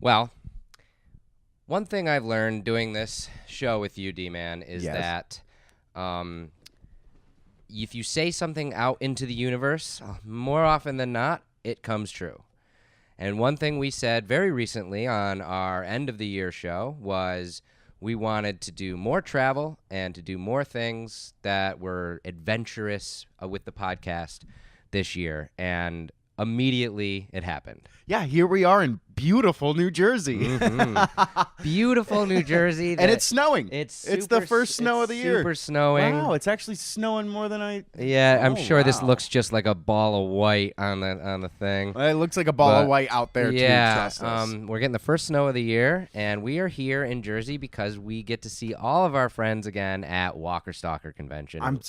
Well, one thing I've learned doing this show with you, D-Man, is that if you say something out into the universe, more often than not, it comes true. And one thing we said very recently on our end of the year show was we wanted to do more travel and to do more things that were adventurous with the podcast this year. And immediately it happened. Yeah, here we are in beautiful New Jersey. Mm-hmm. Beautiful New Jersey. And it's snowing. It's the first snow of the year. Super snowing. Wow, it's actually snowing more than I... Yeah, I'm sure this looks just like a ball of white on the thing. It looks like a ball of white out there, too. Trust us. We're getting the first snow of the year, and we are here in Jersey because we get to see all of our friends again at Walker Stalker Convention. I'm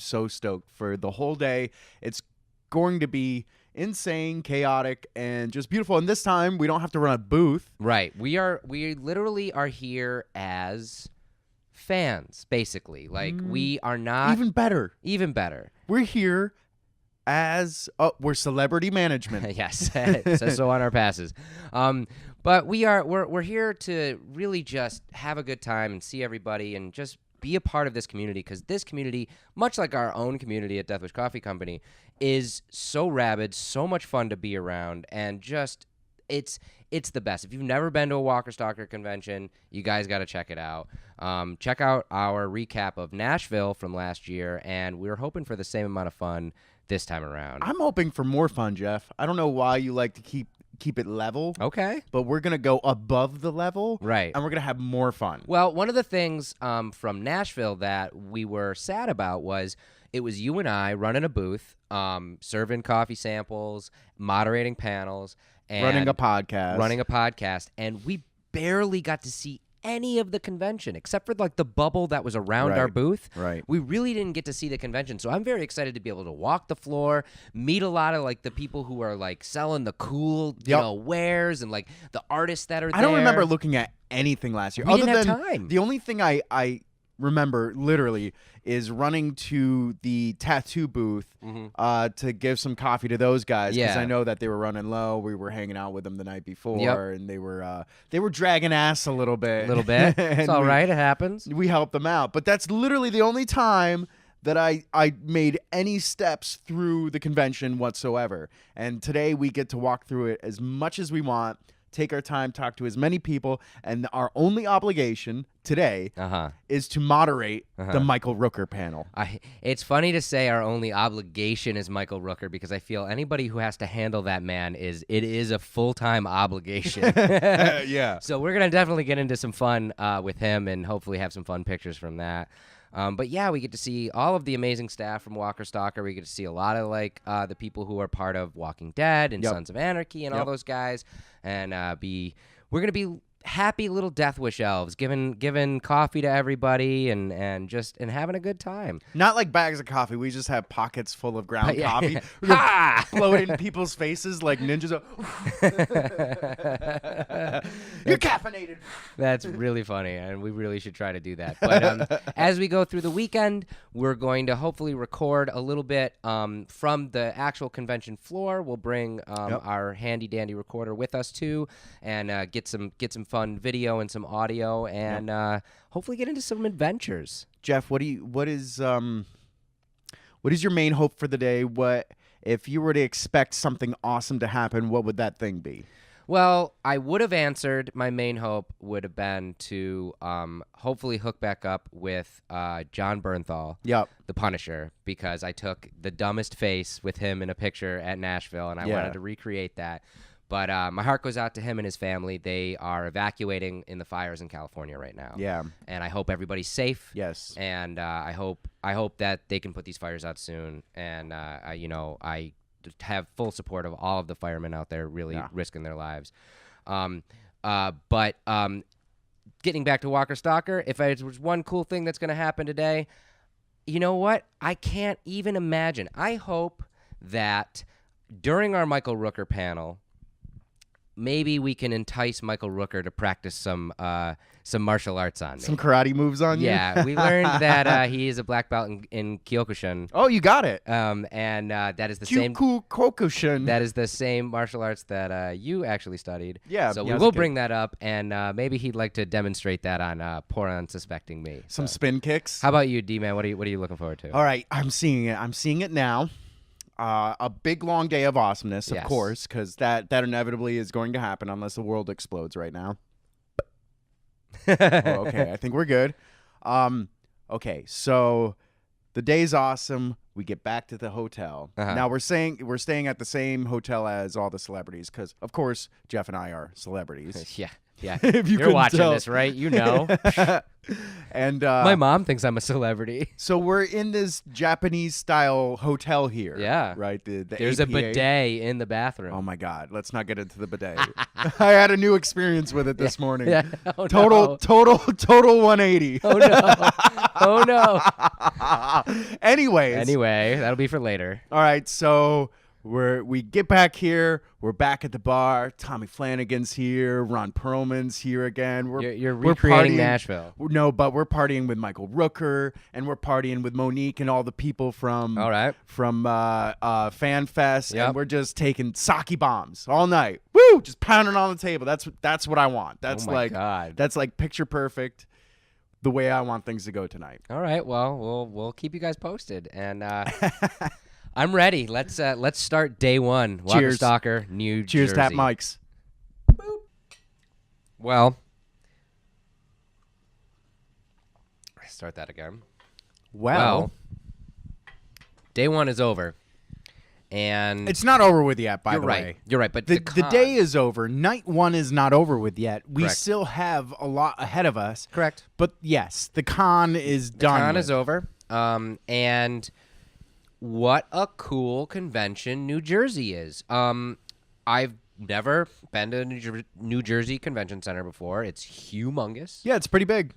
so stoked for the whole day. It's going to be insane, chaotic, and just beautiful. And this time, we don't have to run a booth. Right. We literally are here as fans, basically. Like, we are not... Even better. We're here as... we're celebrity management. Yes. so on our passes. But we're here to really just have a good time and see everybody and just be a part of this community, because this community, much like our own community at Death Wish Coffee Company, is so rabid, so much fun to be around, and just it's the best. If you've never been to a Walker Stalker convention, you guys got to check it out. Check out our recap of Nashville from last year, and we're hoping for the same amount of fun this time around. I'm hoping for more fun, Jeff. I don't know why you like to keep it level. Okay. But we're going to go above the level. Right. And we're going to have more fun. Well, one of the things from Nashville that we were sad about was it was you and I running a booth, serving coffee samples, moderating panels, and running a podcast. And we barely got to see any of the convention except for like the bubble that was around our booth. Right. We really didn't get to see the convention. So I'm very excited to be able to walk the floor, meet a lot of like the people who are like selling the cool, you know, wares and like the artists that are there. I don't remember looking at anything last year. We didn't have time. The only thing I remember literally is running to the tattoo booth to give some coffee to those guys, because I know that they were running low. We were hanging out with them the night before, and they were dragging ass a little bit. It's all right. It happens. We helped them out, but that's literally the only time that I made any steps through the convention whatsoever. And today we get to walk through it as much as we want, take our time, talk to as many people, and our only obligation today is to moderate the Michael Rooker panel. It's funny to say our only obligation is Michael Rooker, because I feel anybody who has to handle that man is a full-time obligation. Yeah. So we're going to definitely get into some fun with him and hopefully have some fun pictures from that. But yeah, we get to see all of the amazing staff from Walker Stalker. We get to see a lot of like the people who are part of Walking Dead and Sons of Anarchy and all those guys, and we're gonna be happy little Death Wish elves, giving coffee to everybody and having a good time. Not like bags of coffee. We just have pockets full of ground coffee. We're gonna blow it in people's faces like ninjas. You're caffeinated. That's really funny, and we really should try to do that. But as we go through the weekend, we're going to hopefully record a little bit from the actual convention floor. We'll bring our handy dandy recorder with us too, and get some fun video and some audio, and hopefully get into some adventures. Jeff, what is your main hope for the day? What if you were to expect something awesome to happen? What would that thing be? Well, I would have answered. My main hope would have been to hopefully hook back up with John Bernthal, the Punisher, because I took the dumbest face with him in a picture at Nashville, and I wanted to recreate that. But my heart goes out to him and his family. They are evacuating in the fires in California right now. Yeah. And I hope everybody's safe. Yes. And I hope that they can put these fires out soon. And I have full support of all of the firemen out there really risking their lives. But getting back to Walker Stalker, if there's one cool thing that's going to happen today, you know what? I can't even imagine. I hope that during our Michael Rooker panel, maybe we can entice Michael Rooker to practice some martial arts on me. Some karate moves on you? Yeah, we learned that he is a black belt in Kyokushin. Oh, you got it. And that is the same. Kyokushin. That is the same martial arts that you actually studied. Yeah. So yeah, we will bring that up, and maybe he'd like to demonstrate that on poor unsuspecting me. Some spin kicks. How about you, D-Man? What are you looking forward to? All right, I'm seeing it. I'm seeing it now. A big long day of awesomeness, of course, because that inevitably is going to happen unless the world explodes right now. Okay, I think we're good. Okay, so the day's awesome. We get back to the hotel. Now we're staying at the same hotel as all the celebrities because, of course, Jeff and I are celebrities. Yeah. If You're watching this, right? You know. And my mom thinks I'm a celebrity. So we're in this Japanese-style hotel here. Yeah. Right? There's APA. a bidet in the bathroom. Oh, my God. Let's not get into the bidet. I had a new experience with it this morning. Yeah. Oh, total 180. Oh, no. Oh, no. Anyways. Anyway, that'll be for later. All right, so we get back here. We're back at the bar. Tommy Flanagan's here. Ron Perlman's here again. You're recreating partying. Nashville. No, but we're partying with Michael Rooker, and we're partying with Monique and all the people from Fan Fest, and we're just taking sake bombs all night. Woo! Just pounding on the table. That's what I want. That's God. That's like picture perfect. The way I want things to go tonight. All right. Well, we'll keep you guys posted, and I'm ready. Let's start day one. Walker Cheers. Stalker, New Jersey. Cheers, tap mics. Boop. Well, start that again. Well, day one is over, and it's not over with yet. By the right. way, You're right. But the day is over. Night one is not over with yet. We Correct. still have a lot ahead of us. Correct. But yes, the con is done. The con is over. And what a cool convention New Jersey is. I've never been to New Jersey Convention Center before. It's humongous. Yeah, it's pretty big.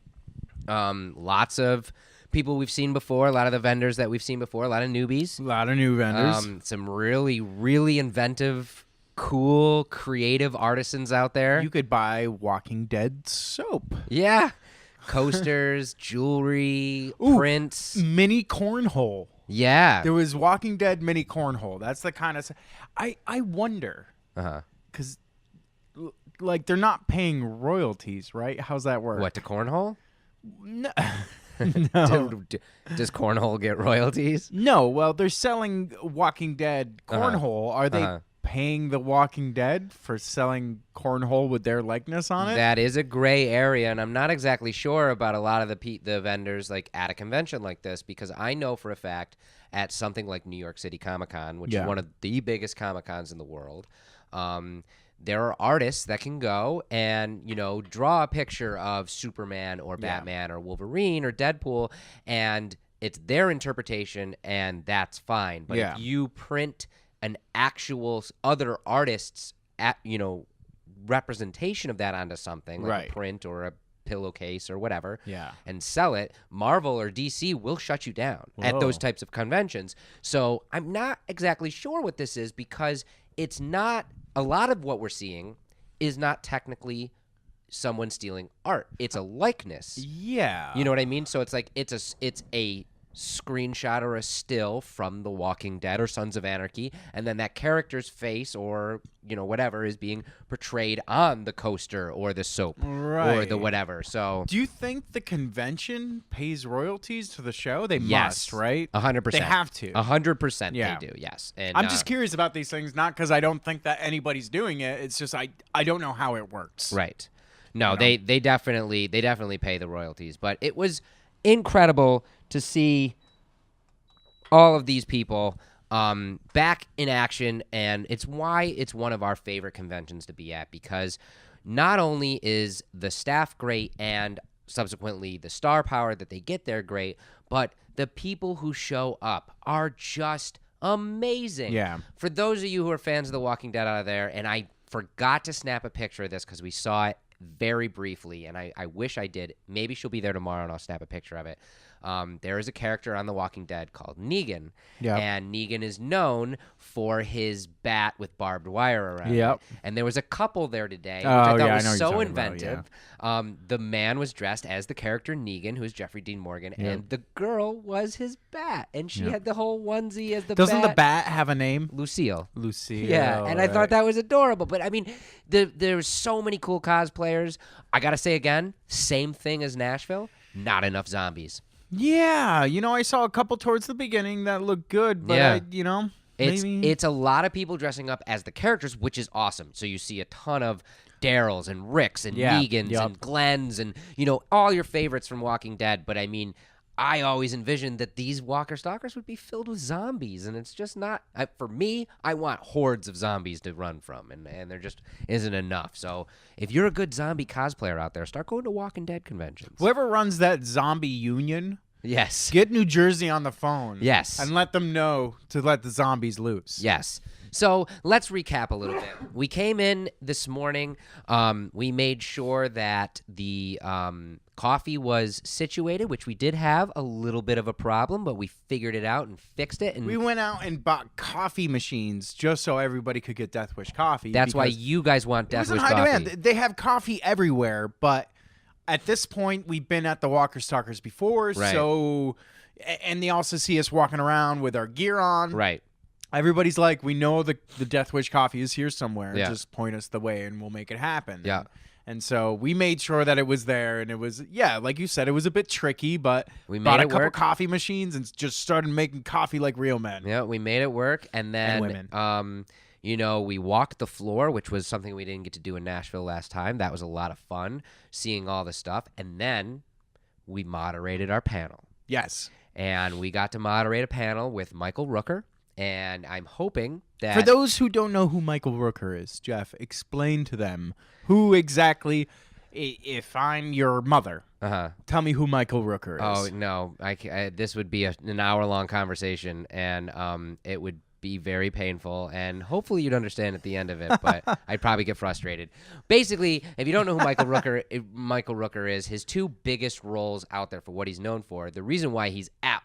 Lots of people we've seen before, a lot of the vendors that we've seen before, a lot of newbies. A lot of new vendors. Some really, really inventive, cool, creative artisans out there. You could buy Walking Dead soap. Yeah. Coasters, jewelry, prints. Mini cornhole. Yeah. There was Walking Dead mini cornhole. That's the kind of... I wonder. Because, like, they're not paying royalties, right? How's that work? What, to cornhole? No. No. Does cornhole get royalties? No. Well, they're selling Walking Dead cornhole. Are they paying the Walking Dead for selling cornhole with their likeness on it? That is a gray area, and I'm not exactly sure about a lot of the vendors like at a convention like this, because I know for a fact at something like New York City Comic Con, which is one of the biggest Comic Cons in the world, there are artists that can go and, draw a picture of Superman or Batman or Wolverine or Deadpool, and it's their interpretation, and that's fine. But if you print an actual other artist's representation of that onto something, like a print or a pillowcase or whatever, and sell it, Marvel or DC will shut you down at those types of conventions. So I'm not exactly sure what this is, because it's not... A lot of what we're seeing is not technically someone stealing art. It's a likeness. Yeah. You know what I mean? So it's like it's a screenshot or a still from The Walking Dead or Sons of Anarchy, and then that character's face or whatever is being portrayed on the coaster or the soap or the whatever. So do you think the convention pays royalties to the show? They yes, must, right? 100%. They have to. 100%. Yeah. They do. Yes. And I'm just curious about these things, not because I don't think that anybody's doing it. It's just I don't know how it works. Right. No, they definitely pay the royalties, but it was incredible to see all of these people back in action, and it's why it's one of our favorite conventions to be at, because not only is the staff great and subsequently the star power that they get there great, but the people who show up are just amazing. Yeah. For those of you who are fans of The Walking Dead out there, and I forgot to snap a picture of this because we saw it very briefly, and I wish I did. Maybe she'll be there tomorrow and I'll snap a picture of it. there is a character on The Walking Dead called Negan, Yep. and Negan is known for his bat with barbed wire around Yep. it. And there was a couple there today, which Oh, I thought yeah, I was know what you're so talking about, inventive. The man was dressed as the character Negan, who is Jeffrey Dean Morgan, Yep. and the girl was his bat, and she Yep. had the whole onesie as the Doesn't bat. the bat have a name? Lucille. Lucille. Yeah, and I right. thought that was adorable. But I mean, there's so many cool cosplayers. I gotta say again, same thing as Nashville. Not enough zombies. Yeah, I saw a couple towards the beginning that looked good, but Yeah. maybe It's a lot of people dressing up as the characters, which is awesome. So you see a ton of Daryls and Ricks and Yeah, Negans yep. and Glens and all your favorites from Walking Dead. But I mean, I always envisioned that these Walker Stalkers would be filled with zombies, and it's just not. For me, I want hordes of zombies to run from, and there just isn't enough. So if you're a good zombie cosplayer out there, start going to Walking Dead conventions. whoever runs that zombie union, Yes. get New Jersey on the phone. Yes. And let them know to let the zombies loose. Yes. So let's recap a little bit. We came in this morning. We made sure that the coffee was situated, which we did have a little bit of a problem, but we figured it out and fixed it. And We went out and bought coffee machines just so everybody could get Death Wish coffee. that's why because you guys want it Death was in Wish high coffee. demand. They have coffee everywhere, but at this point, we've been at the Walker Stalkers before, Right. so and they also see us walking around with our gear on. Right. Everybody's like, we know the Death Wish coffee is here somewhere. Yeah. Just point us the way and we'll make it happen. Yeah. And so we made sure that it was there, and it was, like you said, it was a bit tricky, but We bought made a it couple work. coffee machines and just started making coffee like real men. Yeah, we made it work, and then women. we walked the floor, which was something we didn't get to do in Nashville last time. That was a lot of fun, seeing all the stuff, and then we moderated our panel. Yes. And we got to moderate a panel with Michael Rooker, and I'm hoping that For those who don't know who Michael Rooker is, Jeff, explain to them who exactly, if I'm your mother, tell me who Michael Rooker is. Oh no, this would be an hour-long conversation, and it would be very painful, and hopefully you'd understand at the end of it, but I'd probably get frustrated. Basically, if you don't know who Michael Rooker is, his two biggest roles out there for what he's known for, the reason why he's at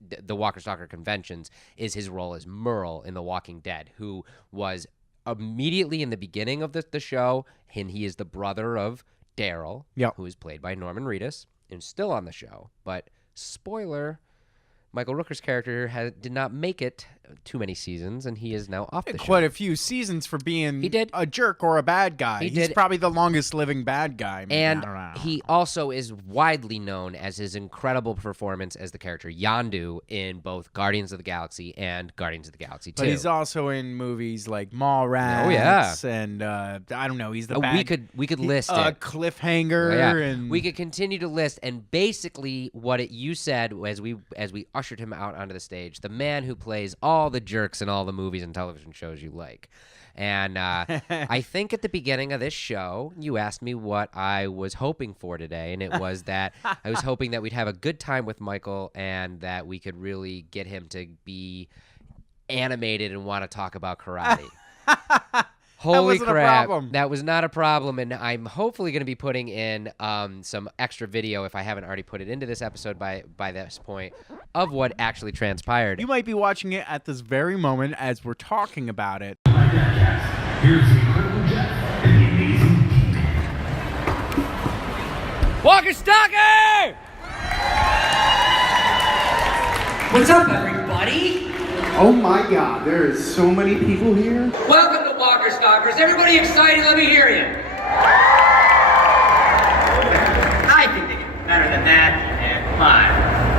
the Walker Stalker conventions is his role as Merle in The Walking Dead, who was immediately in the beginning of the show, and he is the brother of Daryl, who is played by Norman Reedus, and still on the show. But spoiler, Michael Rooker's character did not make it too many seasons, and he is now off the show. Quite a few seasons for being He did. a jerk or a bad guy. He's did. probably the longest living bad guy. And I don't know. he also is widely known as his incredible performance as the character Yondu in both Guardians of the Galaxy and Guardians of the Galaxy 2. But he's also in movies like Mallrats. Oh, yeah. And I don't know. He's the bad. we could list it. Cliffhanger. Yeah. And We could continue to list, and basically what you said as we ushered him out onto the stage, the man who plays all the jerks in all the movies and television shows you like. And I think at the beginning of this show, you asked me what I was hoping for today, and it was that I was hoping that we'd have a good time with Michael and that we could really get him to be animated and want to talk about karate. Holy wasn't a crap. problem. That was not a problem, and I'm hopefully going to be putting in some extra video, if I haven't already put it into this episode by this point, of what actually transpired. you might be watching it at this very moment as we're talking about it. Here's the Incredible Jeff and the Amazing Walker Stalker! What's up, everybody? Oh my God, there is so many people here. Welcome to Walker Stalkers. Everybody excited? Let me hear you. I think they get better than that, and come on.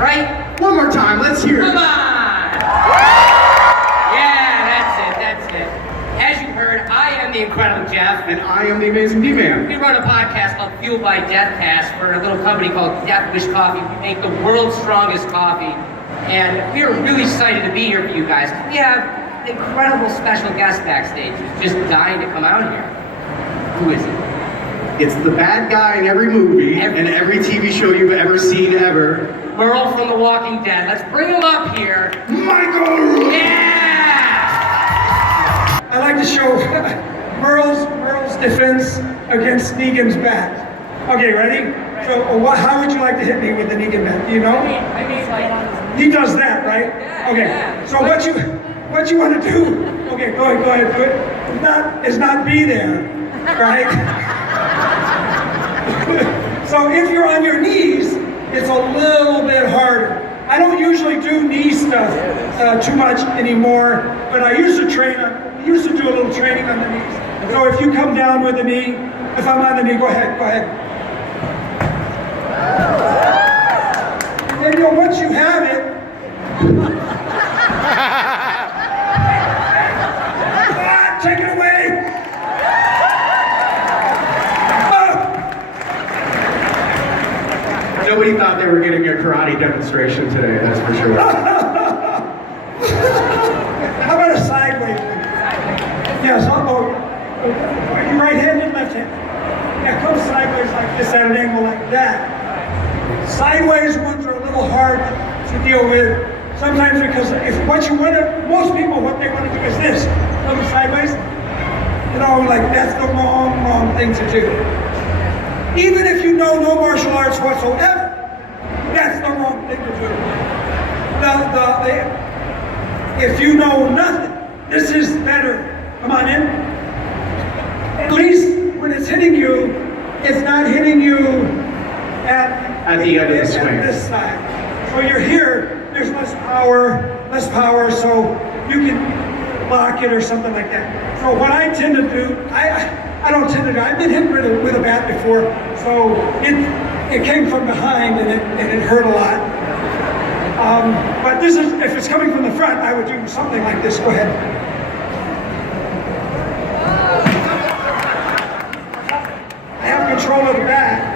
Right? One more time, let's hear Come it. on! Yeah, that's it. As you heard, I am the Incredible Jeff, And I am the Amazing D-Man. we run a podcast called Fueled by Death Cast for a little company called Death Wish Coffee. We make the world's strongest coffee. And we are really excited to be here for you guys. We have an incredible special guest backstage who's just dying to come out here. Who is it? It's the bad guy in every movie Every- and every TV show you've ever seen ever. Merle from The Walking Dead. Let's bring him up here. Michael Rooker! Yeah! I like to show Merle's defense against Negan's bat. Okay, ready? So how would you like to hit me with the knee bend? Do you know? He does that, right? Okay. So what you want to do? Okay, go ahead, do it. Is not be there, right? So if you're on your knees, it's a little bit harder. I don't usually do knee stuff too much anymore, but I used to do a little training on the knees. So if you come down with the knee, if I'm on the knee, go ahead. And then once you have it, take it away. Nobody thought they were getting a karate demonstration today, that's for sure. How about a sideways? Yes, are you right-handed, left-handed? Yeah, come sideways like this at an angle like that. Sideways ones are a little hard to deal with. Sometimes because most people, what they want to do is this. Come sideways. You know, like that's the wrong thing to do. Even if you know no martial arts whatsoever, that's the wrong thing to do. If you know nothing, this is better. Come on in. At least when it's hitting you, it's not hitting you at the end of the swing. This side. So you're here, there's less power, so you can block it or something like that. So what I tend to do, I don't tend to do, I've been hit with a bat before, so it came from behind and it hurt a lot. But this is, if it's coming from the front, I would do something like this. Go ahead. I have control of the bat.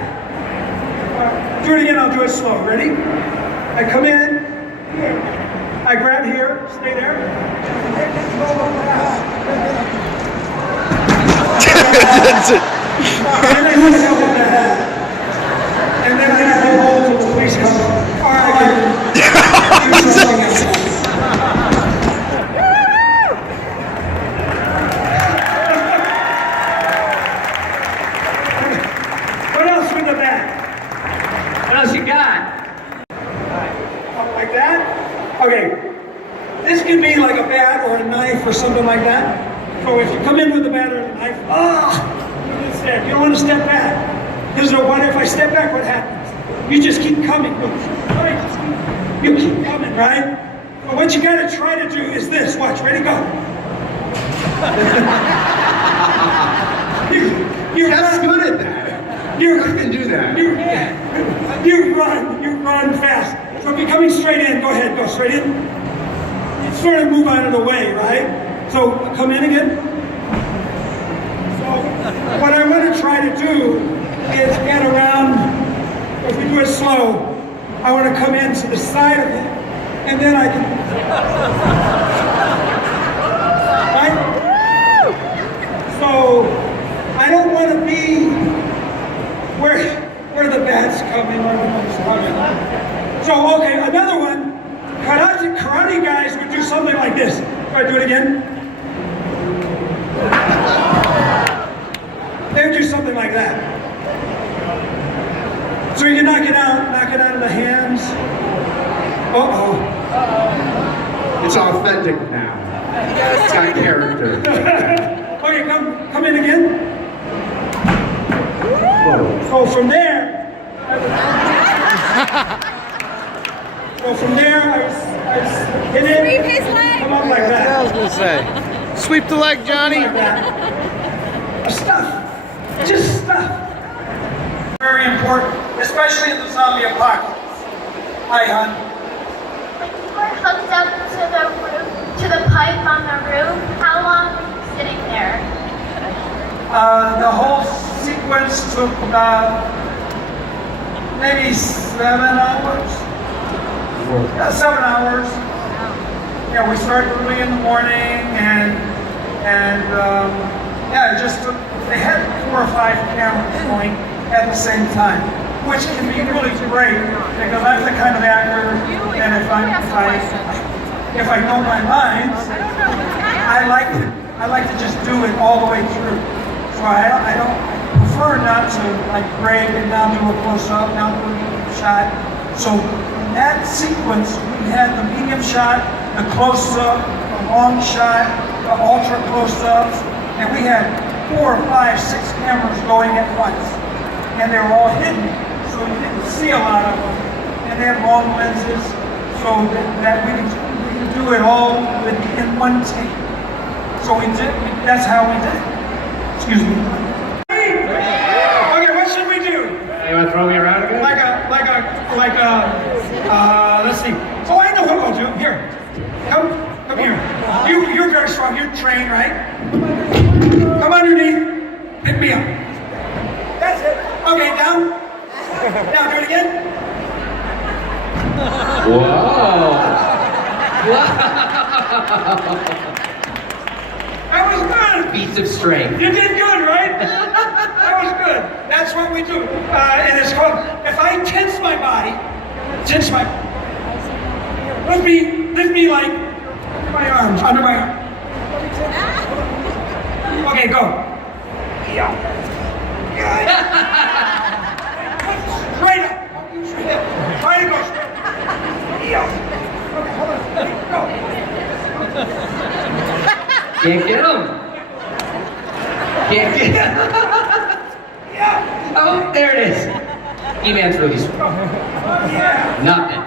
Do it again, I'll do it slow. Ready? I come in, I grab here, stay there. And then I have to hold till the police come. All right, do something else. What else with the bat? What else you got? Like that? Okay. This can be like a bat or a knife or something like that. So if you come in with a bat or a knife, instead, you don't want to step back. Because what if I step back, what happens? You just keep coming. You keep coming, right? But what you got to try to do is this. Watch, ready, go. That's good at that. You can do that. You run fast. So if you're coming straight in, go ahead, go straight in. You sort of move out of the way, right? So come in again. So what I want to try to do is get around, if we do it slow, I want to come in to the side of it, and then I can, right? So I don't want to be where the bat's coming or the money's coming. So, okay, another one, karate guys would do something like this. Try to do it again. They would do something like that. So you knock it out of the hands. It's authentic now. It's got character. Okay, come in again. Whoa. So from there, I hit it. Sweep his leg. Come up like that. I was gonna say, sweep the leg, Johnny. Like that. Just stuff. Very important, especially in the zombie apocalypse. Hi, hon. When you were hooked up to the pipe on the roof, how long were you sitting there? The whole sequence took about maybe 7 hours. Yeah, 7 hours. Yeah, we started early in the morning, and yeah, it just took. They had 4 or 5 cameras going at the same time, which can be really great because I'm the kind of actor, and if I know my lines, I like to just do it all the way through. So I don't prefer not to like break and now do a close-up, now do a medium shot. So in that sequence, we had the medium shot, the close-up, the long shot, the ultra close-ups, and we had 4, 5, 6 cameras going at once. And they were all hidden, so you didn't see a lot of them. And they had long lenses, so that we could do it all in one take. So that's how we did it. Excuse me. Okay, what should we do? You want to throw me around again? Let's see. Oh, I know what we'll do. Here, come here. You're very strong. You're trained, right? Come underneath. Pick me up. That's it. Okay, down. Now do it again. Whoa. That was good. Feats of strength. You did good, right? That was good. That's what we do. And it's called, if I tense my body, lift me like under my arm. Okay, go. Straight up. Try to go straight. Okay, hold on. Go. Can't get him. Can't get him. Yeah. Oh, there it is. E-Man's really strong. Yeah. Nothing.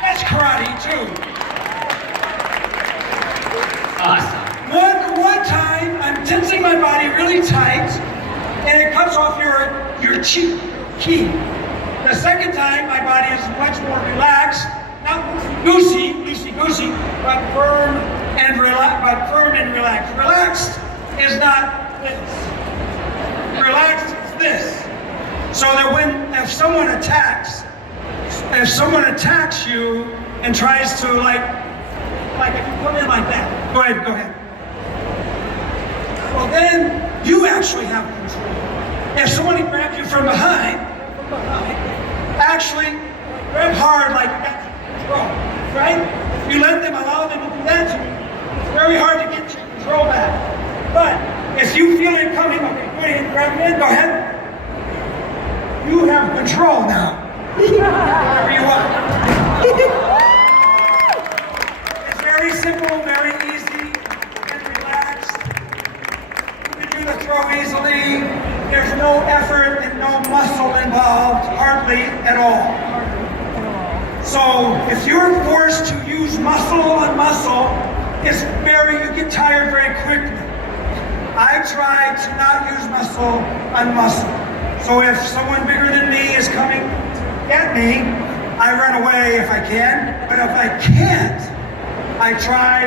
That's karate too. Awesome. One time, I'm tensing my body really tight, and it cuts off your cheek, key. The second time, my body is much more relaxed, not loosey-goosey, but firm and relaxed. Relaxed is not this. Relaxed is this. So that if someone attacks you and tries to like if you come in like that, go ahead. Well, then you actually have control. If somebody grabs you from behind, actually grab hard like that's control, right? If you allow them to do that to you, it's very hard to get your control back. But if you feel it coming, okay, go ahead, grab it in, go ahead. You have control now. Whatever you want. It's very simple, very easy, and relaxed. You can do the throw easily. There's no effort and no muscle involved, hardly at all. So if you're forced to use muscle on muscle, you get tired very quickly. I try to not use muscle on muscle. So if someone bigger than me is coming at me, I run away if I can. But if I can't, I try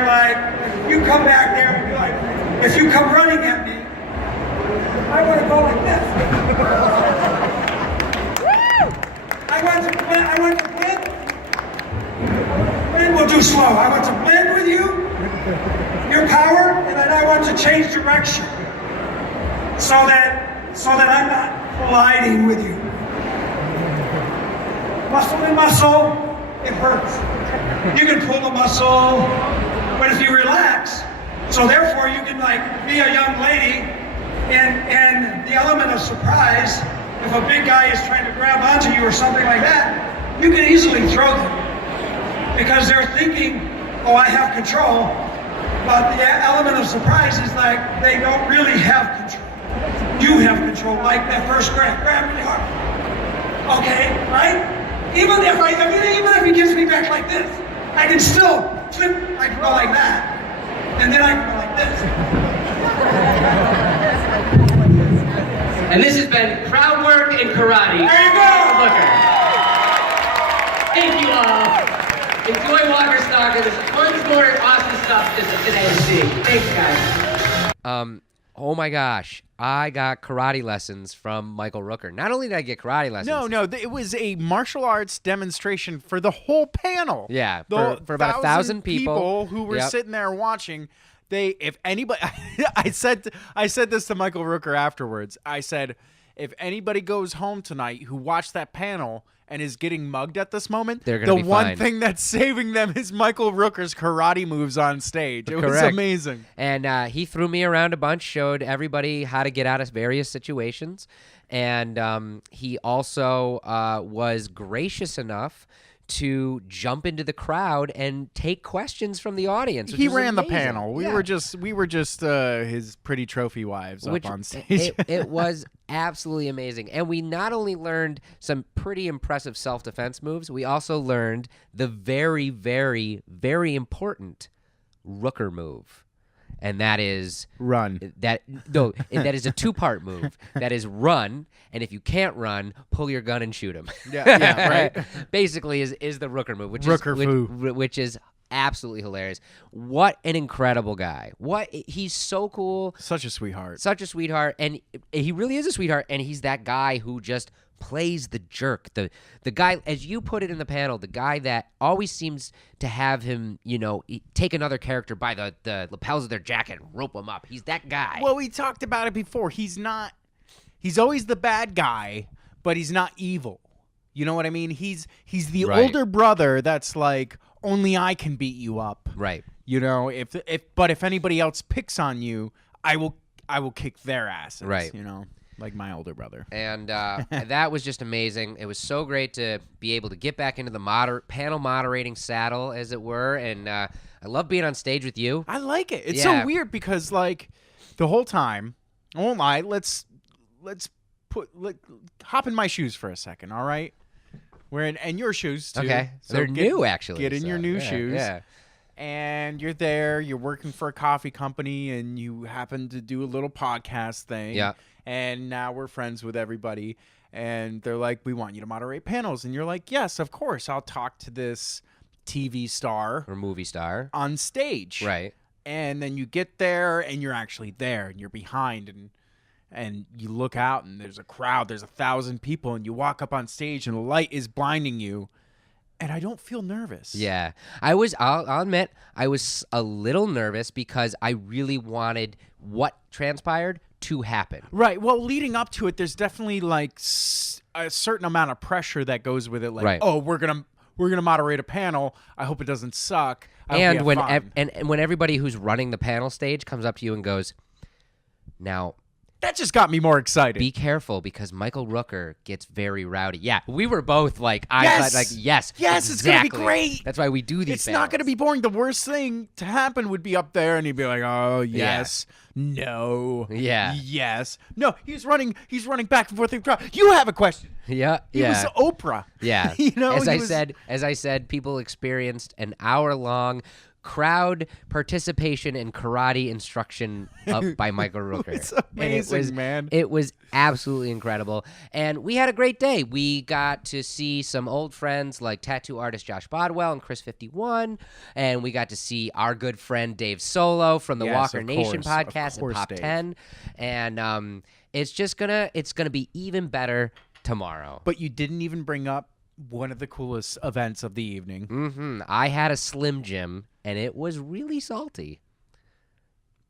if you come back there and be like, if you come running at me, I want to go like this. I want to blend. We'll do slow. I want to blend with you, your power, and then I want to change direction so that I'm not colliding with you. Muscle and muscle, it hurts. You can pull the muscle, but if you relax, so therefore you can be a young lady, and the element of surprise, if a big guy is trying to grab onto you or something like that, you can easily throw them. Because they're thinking, oh, I have control, but the element of surprise is they don't really have control. You have control, like that first grab really hard. Okay, right? Even if he gives me back like this, I can still flip, I can go like that, and then I can go like this. And this has been crowd work and karate. There you go! Looker. Thank you all. Enjoy Walker Stalker. There's tons more awesome stuff just at AMC. Thanks, guys. Oh my gosh, I got karate lessons from Michael Rooker. Not only did I get karate lessons. No, it was a martial arts demonstration for the whole panel. Yeah, for about 1,000 people who were sitting there watching. If anybody, I said this to Michael Rooker afterwards. I said, if anybody goes home tonight who watched that panel and is getting mugged at this moment, They're gonna the be one fine. thing that's saving them is Michael Rooker's karate moves on stage. It was Correct. amazing. And he threw me around a bunch, showed everybody how to get out of various situations. And he also was gracious enough to jump into the crowd and take questions from the audience. Which He was ran the amazing. panel. We Yeah. were just his pretty trophy wives Which up on stage. it was absolutely amazing. And we not only learned some pretty impressive self-defense moves, we also learned the very, very, very important Rooker move. And that is Run. that is a two-part move. That is run, and if you can't run, pull your gun and shoot him. Yeah, right. Basically is the Rooker move, which is absolutely hilarious. What an incredible guy. He's so cool. Such a sweetheart. Such a sweetheart, and he really is a sweetheart, and he's that guy who just plays the jerk, the guy, as you put it in the panel, the guy that always seems to have him, take another character by the lapels of their jacket and rope him up. He's that guy. Well, we talked about it before. He's always the bad guy, but he's not evil. You know what I mean? He's the Right. older brother that's like, only I can beat you up. Right. If anybody else picks on you, I will kick their asses. Right. Like my older brother. And that was just amazing. It was so great to be able to get back into the panel moderating saddle, as it were. And I love being on stage with you. I like it. It's Yeah. so weird because like the whole time, I won't lie, let's hop in my shoes for a second, all right? We're in your shoes too. Okay. So They're get- new, actually. Get in your so, new yeah, shoes. Yeah. And you're there, you're working for a coffee company, and you happen to do a little podcast thing. Yeah. And now we're friends with everybody. And they're like, we want you to moderate panels. And you're like, yes, of course. I'll talk to this TV star Or movie star. on stage. Right. And then you get there, and you're actually there, and you're behind, and you look out, and there's a crowd. There's 1,000 people, and you walk up on stage, and the light is blinding you. And I don't feel nervous. Yeah. I'll admit, I was a little nervous because I really wanted what transpired to happen. Right. Well, leading up to it, there's definitely like a certain amount of pressure that goes with it. Like, Right. oh, we're gonna moderate a panel. I hope it doesn't suck. I hope And we when have fun. and when everybody who's running the panel stage comes up to you and goes, now that just got me more excited. be careful because Michael Rooker gets very rowdy. Yeah, we were both like, Yes! yes, Yes, it's gonna be exactly. great. That's why we do these. It's not going to be boring. The worst thing to happen would be up there, and he'd be like, "Oh yes, no, Yeah. yes, no." He's running back and forth in the crowd. You have a question. Yeah, He was Oprah. Yeah. you know. as he I said, people experienced an hour-long crowd participation and karate instruction up by Michael Rooker. It's And amazing, man. It was absolutely incredible. And we had a great day. We got to see some old friends like tattoo artist Josh Bodwell and Chris 51. And we got to see our good friend Dave Solo from the Yes, Walker of Nation course, podcast of and course, Pop Dave. 10. And it's gonna be even better tomorrow. But you didn't even bring up one of the coolest events of the evening. I had a Slim Jim, and it was really salty.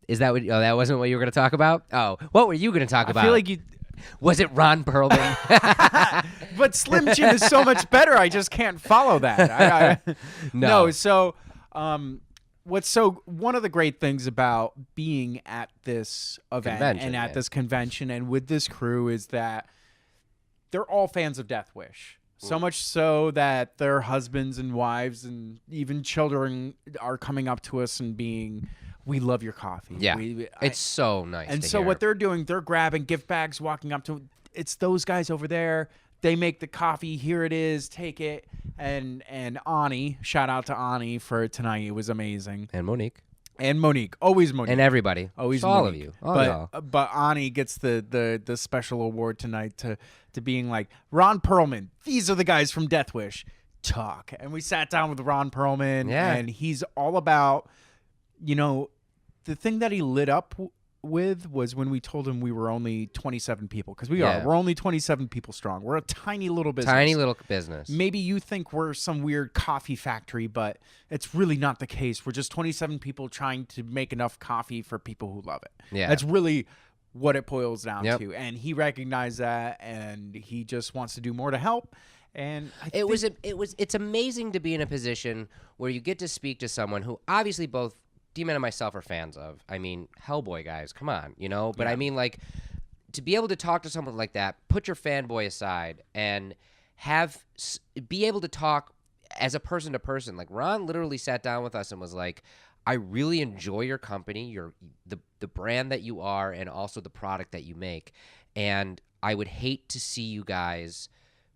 Is that what? Oh, that wasn't what you were going to talk about? Oh, what were you going to talk about? I feel like you. Was it Ron Perlman? But Slim Jim is so much better. I just can't follow that. No. So, one of the great things about being at this event Convention, and at yeah. this convention and with this crew is that they're all fans of Death Wish. So much so that their husbands and wives and even children are coming up to us and being, "We love your coffee." Yeah, it's so nice. And to so hear. what they're doing, they're grabbing gift bags, walking up to. It's those guys over there. They make the coffee. Here it is. Take it. And Ani, shout out to Ani for tonight. It was amazing. and Monique And Monique, always Monique. and everybody, Always It's all Monique. of you, all y'all. But Ani gets the special award tonight to being like, Ron Perlman, these are the guys from Death Wish. Talk. And we sat down with Ron Perlman, Yeah. and he's all about, the thing that he lit up with was when we told him we were only 27 people, because we Yeah. are. We're only 27 people strong. We're a tiny little business. Tiny little business. Maybe you think we're some weird coffee factory, but it's really not the case. We're just 27 people trying to make enough coffee for people who love it. Yeah. That's really what it boils down Yep. to. And he recognized that, and he just wants to do more to help. And it's amazing to be in a position where you get to speak to someone who obviously both D-Man and myself are fans of. I mean, Hellboy guys, come on, you know? But I mean, like, to be able to talk to someone like that, put your fanboy aside, and be able to talk as a person to person. Like, Ron literally sat down with us and was like, I really enjoy your company, the brand that you are, and also the product that you make. And I would hate to see you guys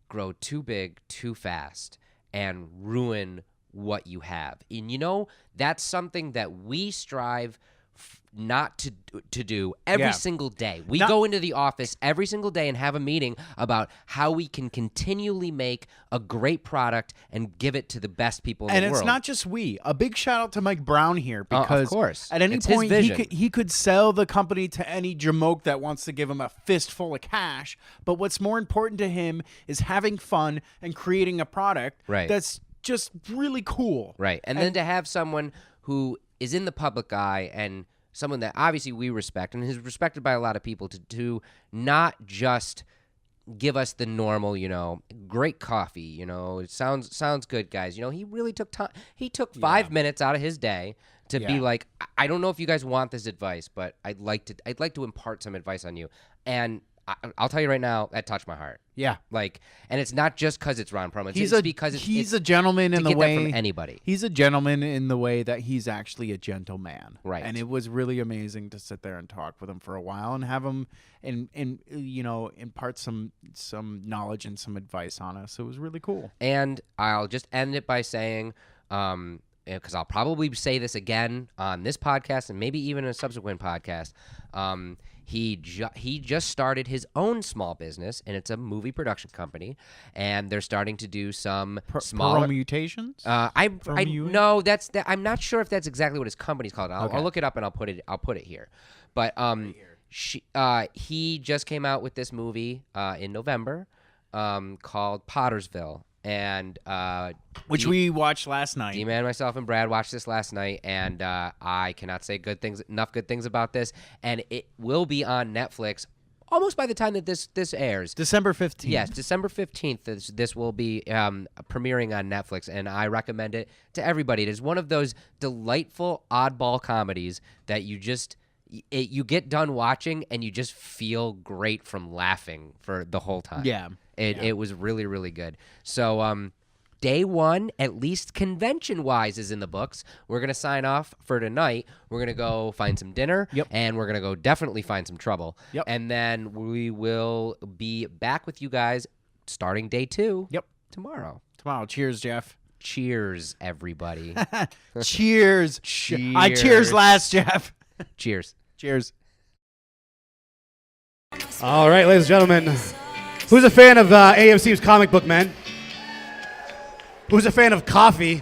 grow too big too fast and ruin what you have. And you know, that's something that we strive not to do every single day. We go into the office every single day and have a meeting about how we can continually make a great product and give it to the best people in the world. And it's not just we. A big shout out to Mike Brown here, because of course. At any It's his point vision. he could sell the company to any jamoke that wants to give him a fistful of cash. But what's more important to him is having fun and creating a product that's just really cool. Right. And then to have someone who is in the public eye and someone that obviously we respect and is respected by a lot of people to not just give us the normal, you know, great coffee, you know, it sounds good, guys. You know, he really took time. He took 5 minutes out of his day to be like, I don't know if you guys want this advice, but I'd like to impart some advice on you. And I'll tell you right now, that touched my heart. Yeah. Like, and it's not just because it's Ron Perlman. He's it's a gentleman in the way from anybody. He's a gentleman in the way that he's actually a gentleman. Right. And it was really amazing to sit there and talk with him for a while and have him and you know, impart some knowledge and some advice on us. It was really cool. And I'll just end it by saying, because I'll probably say this again on this podcast and maybe even a subsequent podcast. He just started his own small business, and it's a movie production company, and they're starting to do some smaller permutations. I'm not sure if that's exactly what his company's called. I'll look it up and I'll put it here. But he just came out with this movie in November called Pottersville. And which we watched last night. D-Man, myself, and Brad watched this last night, and I cannot say enough good things about this. And it will be on Netflix almost by the time that this airs. December 15th. Yes, December 15th. This will be premiering on Netflix, and I recommend it to everybody. It is one of those delightful oddball comedies that you get done watching, and you just feel great from laughing for the whole time. Yeah. It was really, really good. So day one, at least convention-wise, is in the books. We're going to sign off for tonight. We're going to go find some dinner, and we're going to go definitely find some trouble. Yep. And then we will be back with you guys starting day two tomorrow. Cheers, Jeff. Cheers, everybody. Cheers. I cheers last, Jeff. Cheers. Cheers. All right, ladies and gentlemen. Who's a fan of AMC's Comic Book Men? Who's a fan of coffee?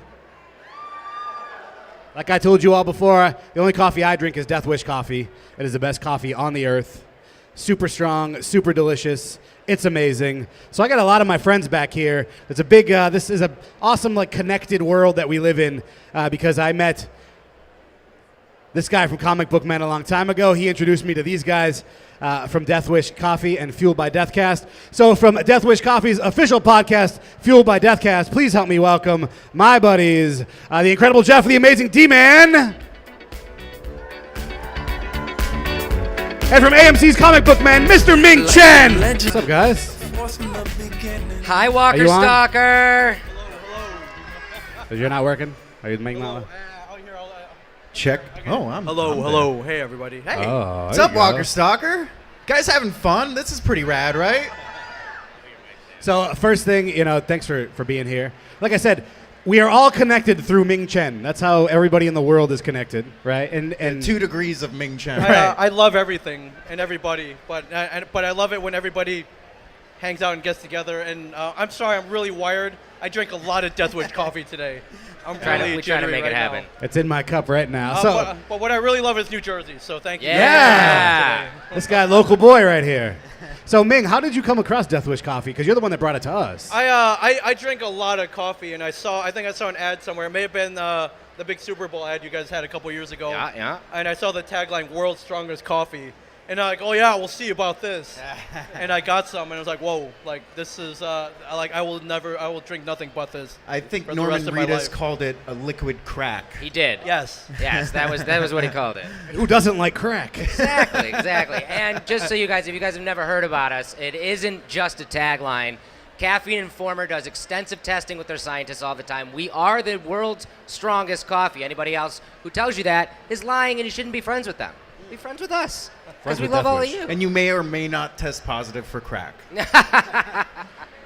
Like I told you all before, the only coffee I drink is Death Wish coffee. It is the best coffee on the earth. Super strong, super delicious. It's amazing. So I got a lot of my friends back here. It's a big, this is an awesome, like, connected world that we live in because I met this guy from Comic Book Men a long time ago. He introduced me to these guys from Death Wish Coffee and Fueled by Deathcast. So from Death Wish Coffee's official podcast, Fueled by Deathcast, please help me welcome my buddies, the incredible Jeff, the amazing D-Man, and from AMC's Comic Book Men, Mr. Ming Chen. What's up, guys? Hi, Walker Stalker. So you're not working? Are you making that one? Check. Oh, Hello. Hey, everybody. Hey. Oh, What's up, Walker Stalker? Guys having fun? This is pretty rad, right? So first thing, thanks for being here. Like I said, we are all connected through Ming Chen. That's how everybody in the world is connected, right? And 2 degrees of Ming Chen. I love everything and everybody, but I love it when everybody hangs out and gets together. And I'm sorry, I'm really wired. I drank a lot of Death Wish coffee today. I'm really trying to make it happen. It's in my cup right now. But what I really love is New Jersey, so thank you. Yeah. This guy, local boy right here. So Ming, how did you come across Death Wish coffee? Because you're the one that brought it to us. I drink a lot of coffee, and I think I saw an ad somewhere. It may have been the big Super Bowl ad you guys had a couple years ago. Yeah. And I saw the tagline, "World's Strongest Coffee." And I'm like, oh yeah, we'll see about this. And I got some, and I was like, whoa, like this is like I will drink nothing but this. I think for the rest Norman of my Reedus life. called it a liquid crack. He did. Yes. Yes, that was what he called it. Who doesn't like crack? Exactly. And just so you guys, if you guys have never heard about us, it isn't just a tagline. Caffeine Informer does extensive testing with their scientists all the time. We are the world's strongest coffee. Anybody else who tells you that is lying, and you shouldn't be friends with them. Be friends with us, because we love all of you. And you may or may not test positive for crack.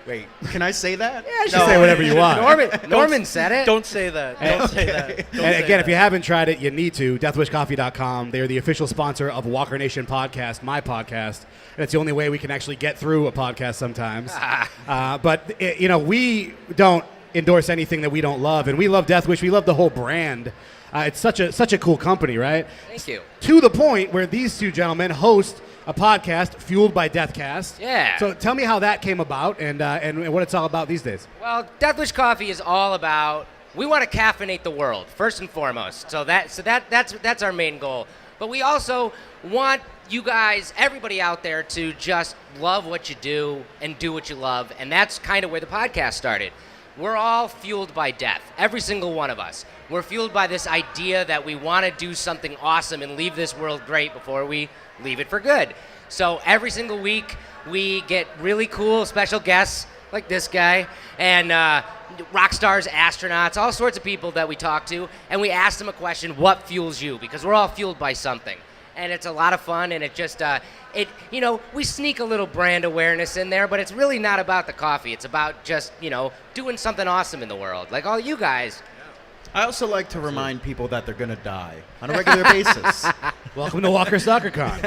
Wait, can I say that? Yeah, you should say whatever you want. Norman said it. Don't say that. Don't say that. Don't And say again, if that. you haven't tried it, you need to. DeathWishCoffee.com. They are the official sponsor of Walker Nation Podcast, my podcast. And it's the only way we can actually get through a podcast sometimes. But we don't endorse anything that we don't love, and we love Death Wish. We love the whole brand. It's such a cool company, right? Thank you. To the point where these two gentlemen host a podcast fueled by Deathcast. Yeah. So tell me how that came about and what it's all about these days. Well, Death Wish Coffee is all about, we want to caffeinate the world first and foremost. So that's our main goal. But we also want you guys, everybody out there, to just love what you do and do what you love, and that's kind of where the podcast started. We're all fueled by death, every single one of us. We're fueled by this idea that we want to do something awesome and leave this world great before we leave it for good. So every single week, we get really cool special guests like this guy, and rock stars, astronauts, all sorts of people that we talk to, and we ask them a question: what fuels you? Because we're all fueled by something. And it's a lot of fun, and it just, we sneak a little brand awareness in there, but it's really not about the coffee. It's about just, doing something awesome in the world, like all you guys. I also like to remind people that they're going to die on a regular basis. Welcome to Walker Stalker Con.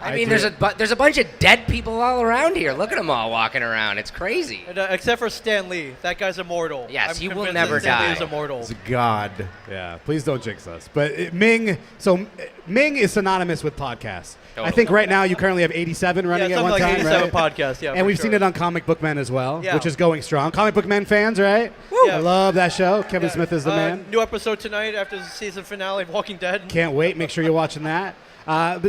I mean, there's a bunch of dead people all around here. Look at them all walking around. It's crazy. And, except for Stan Lee, that guy's immortal. Yes, I'm he will convinced never that Stan Lee die. is immortal. It's a god. Yeah, please don't jinx us. But Ming is synonymous with podcasts. Totally. I think right now you currently have 87 running Yeah, at one something like time, 87 right? podcasts, yeah. And for we've sure. seen it on Comic Book Men as well, Yeah. which is going strong. Comic Book Men fans, right? Yeah. I love that show. Kevin Yeah. Smith is the man. New episode tonight after the season finale of Walking Dead. Can't wait. Make sure you're watching that.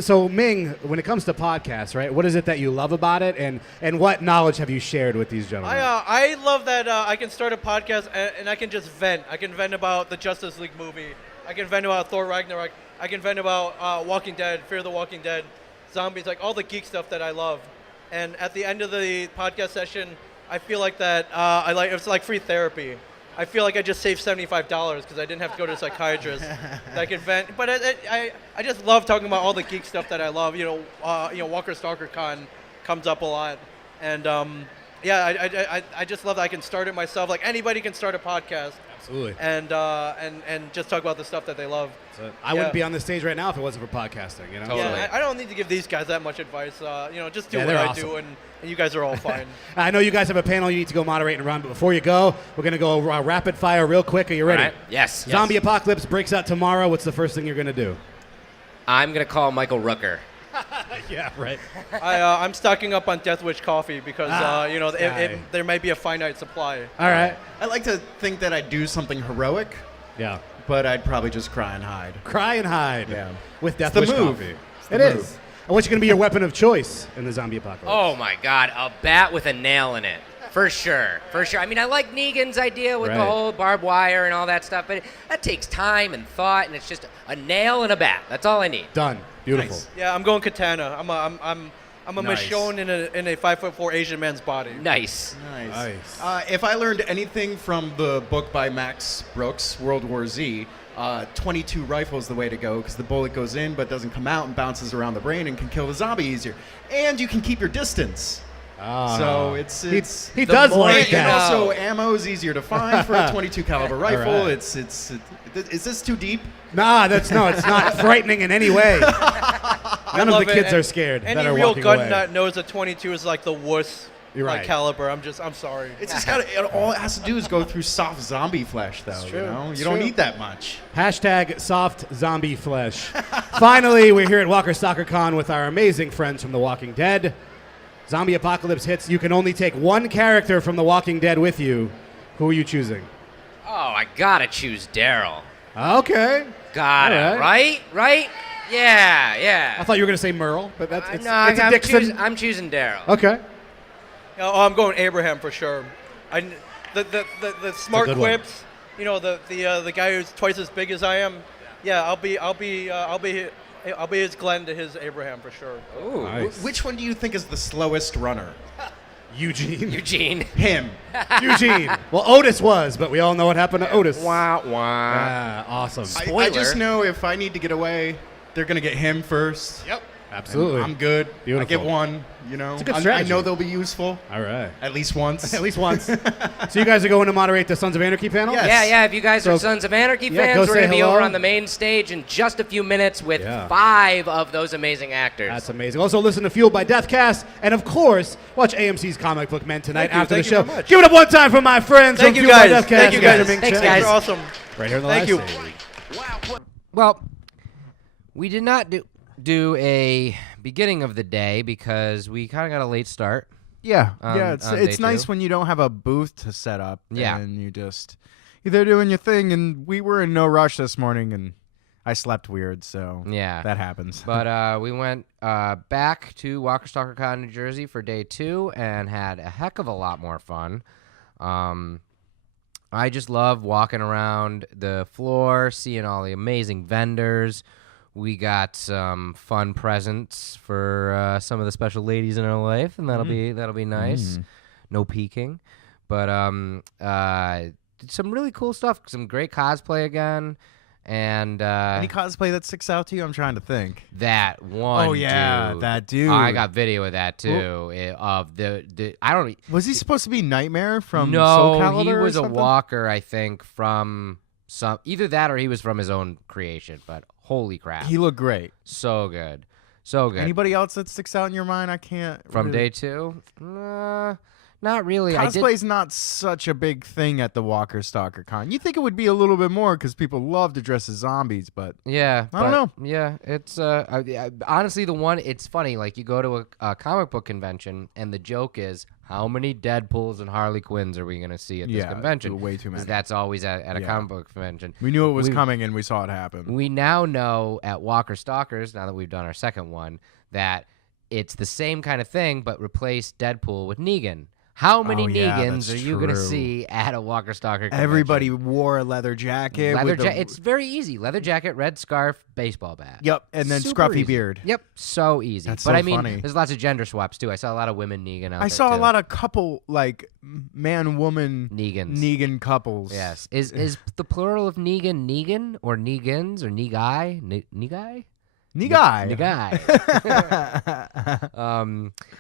So Ming, when it comes to podcasts, right, what is it that you love about it, and what knowledge have you shared with these gentlemen? I love that I can start a podcast and I can just vent. I can vent about the Justice League movie. I can vent about Thor Ragnarok. I can vent about Walking Dead, Fear the Walking Dead, zombies, like all the geek stuff that I love. And at the end of the podcast session, I feel like that it's like free therapy. I feel like I just saved $75 because I didn't have to go to a psychiatrist. I can vent, but I just love talking about all the geek stuff that I love. Walker Stalker Con comes up a lot, and I just love that I can start it myself. Like anybody can start a podcast. Absolutely. And just talk about the stuff that they love. So I wouldn't be on this stage right now if it wasn't for podcasting. Totally. Yeah, I don't need to give these guys that much advice. Just do Yeah, what they're I awesome. do, and you guys are all fine. I know you guys have a panel you need to go moderate and run, but before you go, we're going to go rapid fire real quick. Are you ready? All right. Yes. Zombie apocalypse breaks out tomorrow. What's the first thing you're going to do? I'm going to call Michael Rooker. Yeah, right. I'm stocking up on Death Wish coffee because guy. there might be a finite supply. All right. I like to think that I'd do something heroic, Yeah. but I'd probably just cry and hide. Cry and hide. Yeah. With Death the Wish move. coffee. It's the It is. move. And what's going to be your weapon of choice in the zombie apocalypse? Oh my God, a bat with a nail in it. For sure. I mean, I like Negan's idea with the Right. whole barbed wire and all that stuff, but that takes time and thought, and it's just a nail and a bat. That's all I need. Done. Beautiful. Nice. Yeah, I'm going katana. I'm a Nice. Michonne in a 5'4" Asian man's body. Nice. Nice. If I learned anything from the book by Max Brooks, World War Z, 22 rifle is the way to go because the bullet goes in but doesn't come out and bounces around the brain and can kill the zombie easier. And you can keep your distance. So it's he the does more- like and that. also ammo is easier to find for a 22 caliber rifle. right. Is this too deep? Nah, it's not frightening in any way. None of the love it. kids And are scared. Any that are real walking gun away. nut knows that 22 is like the worst You're right. caliber. I'm sorry. It's just all it has to do is go through soft zombie flesh, though. true. You It's don't true. need that much. Hashtag soft zombie flesh. Finally, we're here at Walker Stalker Con with our amazing friends from The Walking Dead. Zombie apocalypse hits. You can only take one character from The Walking Dead with you. Who are you choosing? Oh, I gotta choose Daryl. Okay. Gotta, All right? Yeah. I thought you were going to say Merle, but that's it's a I'm Dixon. I'm choosing Daryl. Okay. Oh, I'm going Abraham for sure. The smart good one. quips. You know, the guy who's twice as big as I am. Yeah, I'll be his Glenn to his Abraham for sure. Ooh. Nice. Which one do you think is the slowest runner? Eugene. Him. Eugene. Well, Otis was, but we all know what happened to Otis. Wah, wah. Ah, awesome. I just know if I need to get away, they're going to get him first. Yep. Absolutely. I'm good. Beautiful. I get one, It's a good I strategy. know they'll be useful. All right. At least once. At least once. So you guys are going to moderate the Sons of Anarchy panel? Yes. Yeah. If you guys are So- Sons of Anarchy Yeah, fans, go we're say going to be hello. over on the main stage in just a few minutes with Yeah. 5 of those amazing actors. That's amazing. Also, listen to Fueled by Deathcast, and of course, watch AMC's Comic Book Men tonight after the Thank you show. very much. Give it up one time for my friends Thank from you Fueled by guys. Deathcast. Thank you guys. Ming Thanks, Chen. guys. You're awesome. Right here in the Thank live you. stage. Well, we did not do a beginning of the day because we kind of got a late start. Yeah, on it's day nice 2. when you don't have a booth to set up. Yeah. And you're doing your thing, and we were in no rush this morning, and I slept weird, so Yeah. that happens. But we went back to Walker Stalker Con, New Jersey for day 2 and had a heck of a lot more fun. I just love walking around the floor, seeing all the amazing vendors. We got some fun presents for some of the special ladies in our life, and that'll be nice. No peeking, but some really cool stuff. Some great cosplay again, and Any cosplay that sticks out to you? I'm trying to think. that one. Oh, yeah, dude. that dude. I got video of that too. Of the I don't. Was he supposed to be Nightmare from No, Soul Calibur he or was a something? walker, I think, from some either that or he was from his own creation. But holy crap, He looked great. so good, so good. Anybody else that sticks out in your mind? I can't. From really- day 2? Not really. I did. Cosplay's not such a big thing at the Walker Stalker Con. You think it would be a little bit more because people love to dress as zombies, but Yeah, I don't know. Yeah, it's honestly the one. It's funny. Like you go to a comic book convention, and the joke is, how many Deadpools and Harley Quinns are we going to see at this Yeah, convention? way too 'Cause many. That's always at a Yeah. comic book convention. we knew it was We- coming and we saw it happen. We now know at Walker Stalkers, now that we've done our second one, that it's the same kind of thing, but replace Deadpool with Negan. How many Oh, yeah, Negans that's are you going to true. see at a Walker Stalker convention? Everybody wore a leather jacket. Leather with the- It's very easy. Leather jacket, red scarf, baseball bat. Yep, and then Super scruffy easy. beard. Yep, so easy. That's but so I mean, funny. there's lots of gender swaps too. I saw a lot of women Negan out I there saw a too. lot of couple man woman Negans. Negan couples. Yes. Is the plural of Negan Negan or Negans or Negai? Negai? Negai.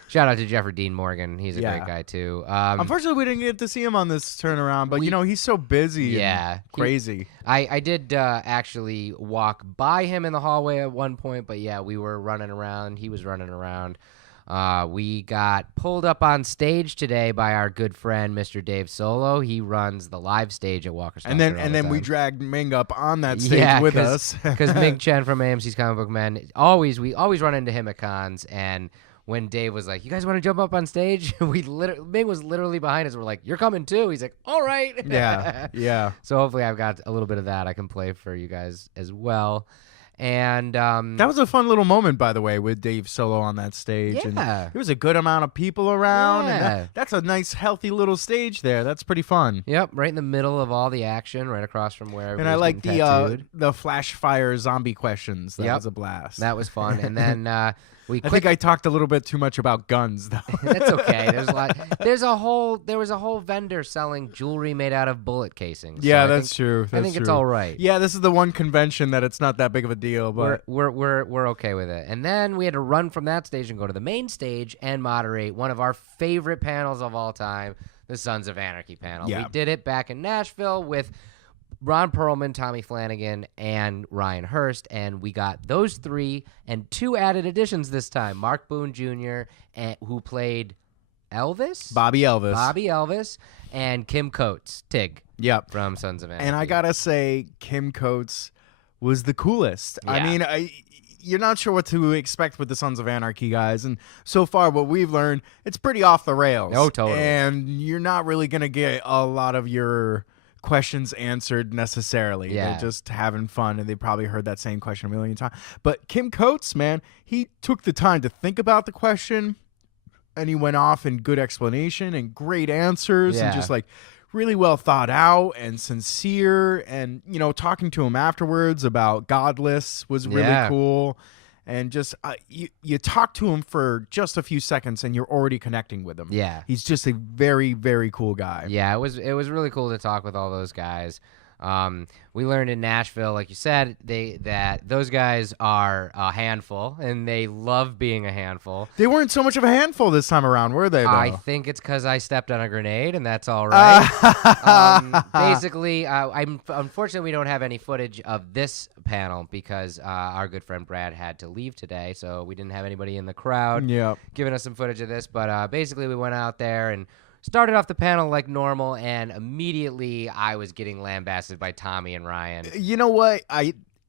Shout out to Jeffrey Dean Morgan. He's a Yeah. great guy too. Unfortunately, we didn't get to see him on this turnaround, but he's so busy. Yeah. and crazy. I did actually walk by him in the hallway at one point, but yeah, we were running around. He was running around. We got pulled up on stage today by our good friend Mr. Dave Solo. He runs the live stage at Walker Stalker. And then we dragged Ming up on that stage yeah, with us. because Ming Chen from AMC's Comic Book Men. We always run into him at cons, and when Dave was like, "You guys want to jump up on stage?" Ming was literally behind us. We're like, "You're coming too." He's like, "All right." Yeah. So hopefully I've got a little bit of that I can play for you guys as well. And That was a fun little moment, by the way, with Dave Solo on that stage. Yeah. And there was a good amount of people around. And Yeah. that's a nice, healthy little stage there. That's pretty fun. Yep, right in the middle of all the action, right across from where And I everybody's like getting tattooed. the flash fire zombie questions. That Yep. was a blast. That was fun. And then we I think I talked a little bit too much about guns, though. That's okay. There's a lot. There was a whole vendor selling jewelry made out of bullet casings. Yeah, So I that's think- true. I think it's all right. Yeah, this is the one convention that it's not that big of a deal, but We're okay with it. And then we had to run from that stage and go to the main stage and moderate one of our favorite panels of all time, the Sons of Anarchy panel. Yeah. We did it back in Nashville with Ron Perlman, Tommy Flanagan, and Ryan Hurst, and we got those 3 and 2 added additions this time. Mark Boone Jr., who played Elvis? Bobby Elvis. And Kim Coates, Tig. Yep. From Sons of Anarchy. And I gotta say, Kim Coates was the coolest. Yeah. I mean, you're not sure what to expect with the Sons of Anarchy guys, and so far what we've learned, it's pretty off the rails. Oh, totally. And you're not really gonna get a lot of your questions answered necessarily. Yeah. They're just having fun, and they probably heard that same question a million times. But Kim Coates, man, he took the time to think about the question, and he went off in good explanation and great answers, and just like really well thought out and sincere. And, you know, talking to him afterwards about Godless was really cool. And just you talk to him for just a few seconds and you're already connecting with him. Yeah. He's just a very, very cool guy. Yeah, it was really cool to talk with all those guys. We learned in Nashville, like you said, that those guys are a handful, and they love being a handful. They weren't so much of a handful this time around, were they, though? I think it's because I stepped on a grenade, and that's all right. Basically, unfortunately, we don't have any footage of this panel because our good friend Brad had to leave today, so we didn't have anybody in the crowd giving us some footage of this. But basically, we went out there and started off the panel like normal, and immediately I was getting lambasted by Tommy and Ryan. You know what?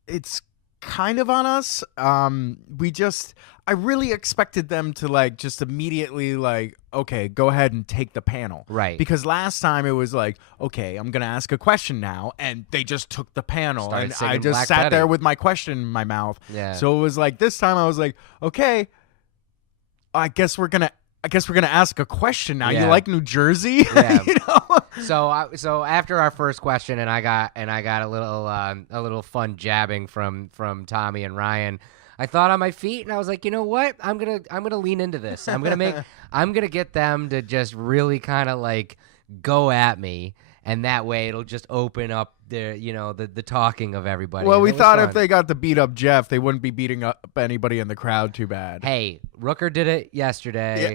It's kind of on us. I really expected them to like just immediately like, okay, go ahead and take the panel. Right. Because last time it was like, okay, I'm going to ask a question now, and they just took the panel. And I just Black sat Betty there with my question in my mouth. Yeah. So it was like this time I was like, okay, I guess we're gonna ask a question now. Yeah. You like New Jersey? Yeah. You know? So after our first question, and I got a little fun jabbing from Tommy and Ryan, I thought on my feet, and I was like, you know what? I'm gonna lean into this. I'm gonna get them to just really kind of like go at me, and that way it'll just open up the talking of everybody. Well, and we thought if they got to beat up Jeff, they wouldn't be beating up anybody in the crowd too bad. Hey, Rooker did it yesterday.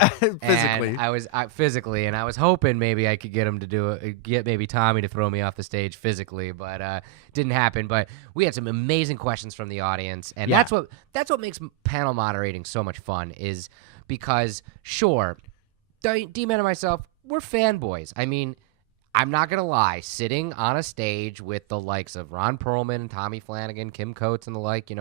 Physically. And I was hoping maybe I could get him to do it, get maybe Tommy to throw me off the stage physically, but didn't happen. But we had some amazing questions from the audience, and that's what makes panel moderating so much fun, is because sure, D-Man and myself, we're fanboys. I mean, I'm not going to lie, sitting on a stage with the likes of Ron Perlman and Tommy Flanagan, Kim Coates and the like,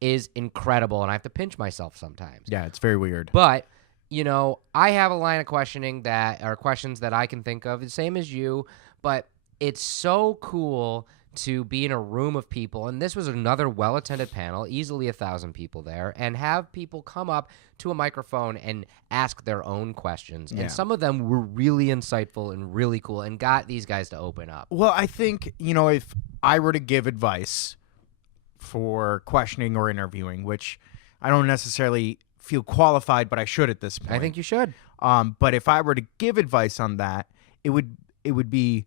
is incredible, and I have to pinch myself sometimes. Yeah, it's very weird. But, I have a line of questions that I can think of, the same as you, but it's so cool to be in a room of people, and this was another well-attended panel, easily 1,000 people there, and have people come up to a microphone and ask their own questions. And some of them were really insightful and really cool and got these guys to open up. Well, I think, if I were to give advice for questioning or interviewing, which I don't necessarily feel qualified, but I should at this point. I think you should. But if I were to give advice on that, it would be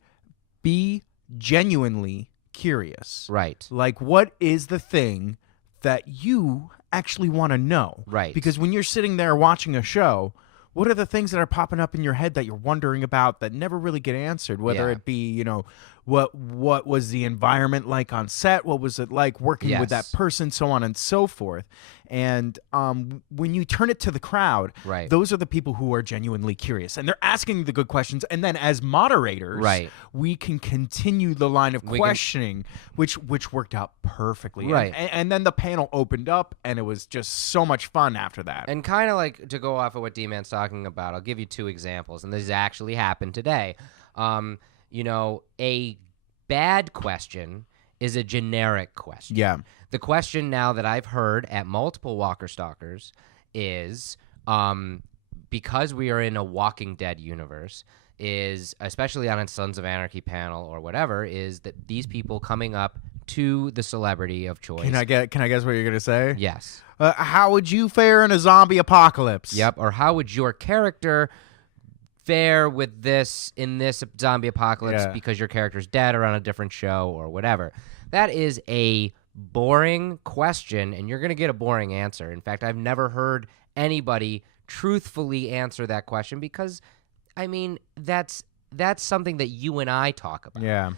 genuinely curious. Right. Like, what is the thing that you actually want to know? Right. Because when you're sitting there watching a show, what are the things that are popping up in your head that you're wondering about that never really get answered? Whether it be, what was the environment like on set? What was it like working with that person? So on and so forth. And when you turn it to the crowd, those are the people who are genuinely curious. And they're asking the good questions. And then as moderators, we can continue the line of questioning, which worked out perfectly. Right. And then the panel opened up, and it was just so much fun after that. And kind of like to go off of what D-Man's talking about, I'll give you 2 examples. And this actually happened today. A bad question is a generic question. Yeah. The question now that I've heard at multiple Walker Stalkers is, because we are in a Walking Dead universe, is, especially on a Sons of Anarchy panel or whatever, is that these people coming up to the celebrity of choice. Can I guess what you're going to say? Yes. How would you fare in a zombie apocalypse? Yep. Or how would your character fare with this in this zombie apocalypse because your character's dead or on a different show or whatever? That is a boring question, and you're going to get a boring answer. In fact, I've never heard anybody truthfully answer that question because, that's something that you and I talk about. Yeah.